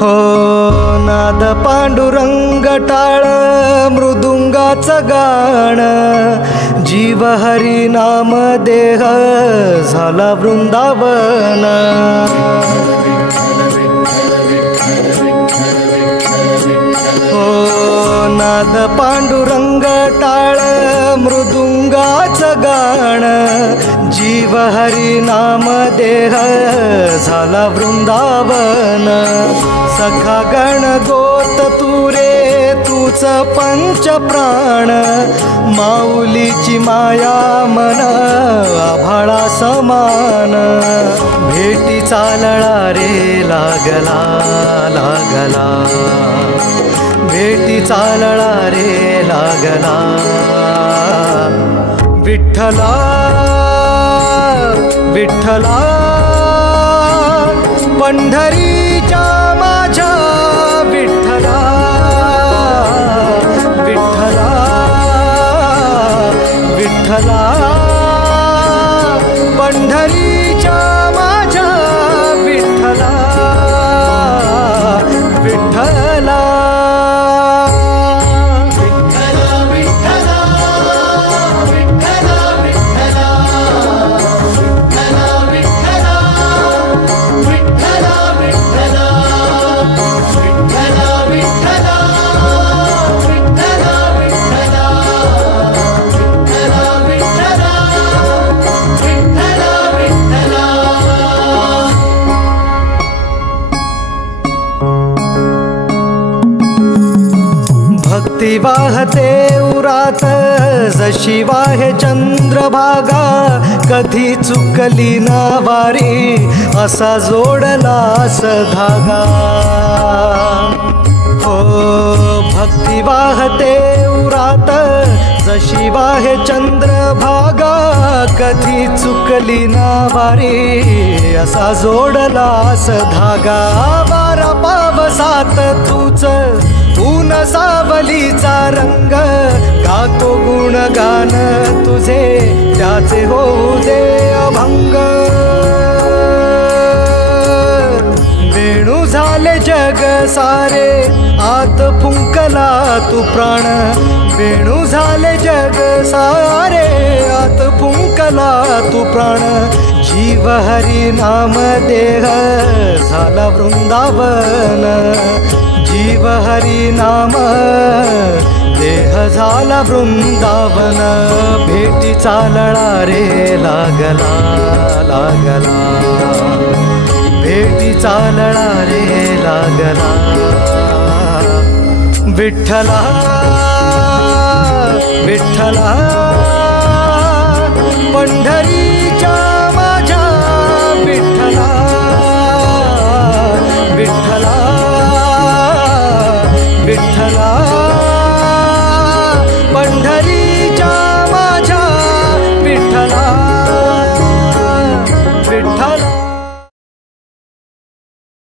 हो नाद पांडुरंग टाळ मृदुंगाचं गाण, जीव हरी नाम देह झाला वृंदावन. हो नाद पांडुरंग टाळ मृदुंगाचं गाण, जीव हरी नाम देह झाला वृंदावन. सखा गण गोत तू रे तूच पंच प्राण, माऊलीची माया मन आभाळा समान. भेटी चालळा रे लागला लागला, भेटी चालळा रे लागला. विठ्ठला विठ्ठला पंढरीच्या माझ्या विठ्ठला, विठ्ठला विठ्ठला पंढरीच्या माझ्या विठ्ठला, विठ्ठला. भक्ती वाहते उरात जशी वाहे चंद्रभागा, कधी चुकली ना वारी असा जोडलास धागा. हो भक्ती वाहते उरात जशी वाहे चंद्रभागा, कधी चुकली ना वारी असा जोडलास धागा. वारा पावसात तूच ऊन सावलीचा रंग, गातो गुणगान तुझे त्याचे होऊ दे अभंग. वेणू झाले जग सारे आत फुंकला तू प्राण, वेणू झाले जग सारे आत फुंकला तू प्राण. जीव हरी नाम देह झाला वृंदावन, जीव हरी नाम देह झाला वृंदावन. भेटी चालळा रे लागला लागला, भेटी चालळा रे लागला. विठ्ठला विठ्ठला पंढरी